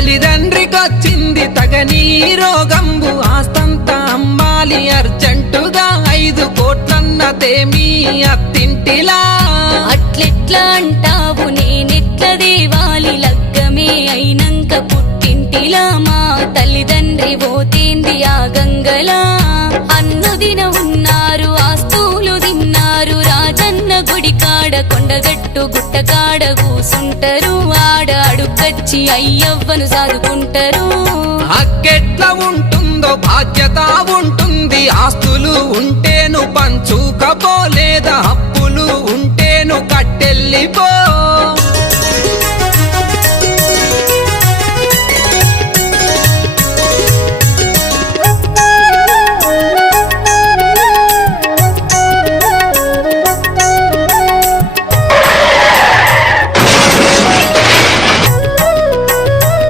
తల్లిదండ్రికొచ్చింది తగని రోగంబు ఆస్తంత అమ్మాలి అర్జెంటుగా ఐదు కోట్లన్న తేమి అత్తింటిలా. అట్లెట్లా అంటావు నేనెట్ల దేవాలి? లగ్గమే అయినంక పుట్టింటిలా. మా తల్లిదండ్రి పోతేంది ఆ గంగలా. అన్నుదిన ఉన్నారు ఆస్తులు తిన్నారు. రాజన్న గుడి కాడ కొండగట్టు గుట్ట కాడ ఆడ. తెచ్చి అయ్యవ్వను సాదుకుంటారు. అక్కెట్ల ఉంటుందో బాధ్యత ఉంటుంది ఆస్తులు ఉంటేను పంచుకపోలేదా అప్పులు ఉంటేను కట్టెళ్ళిపో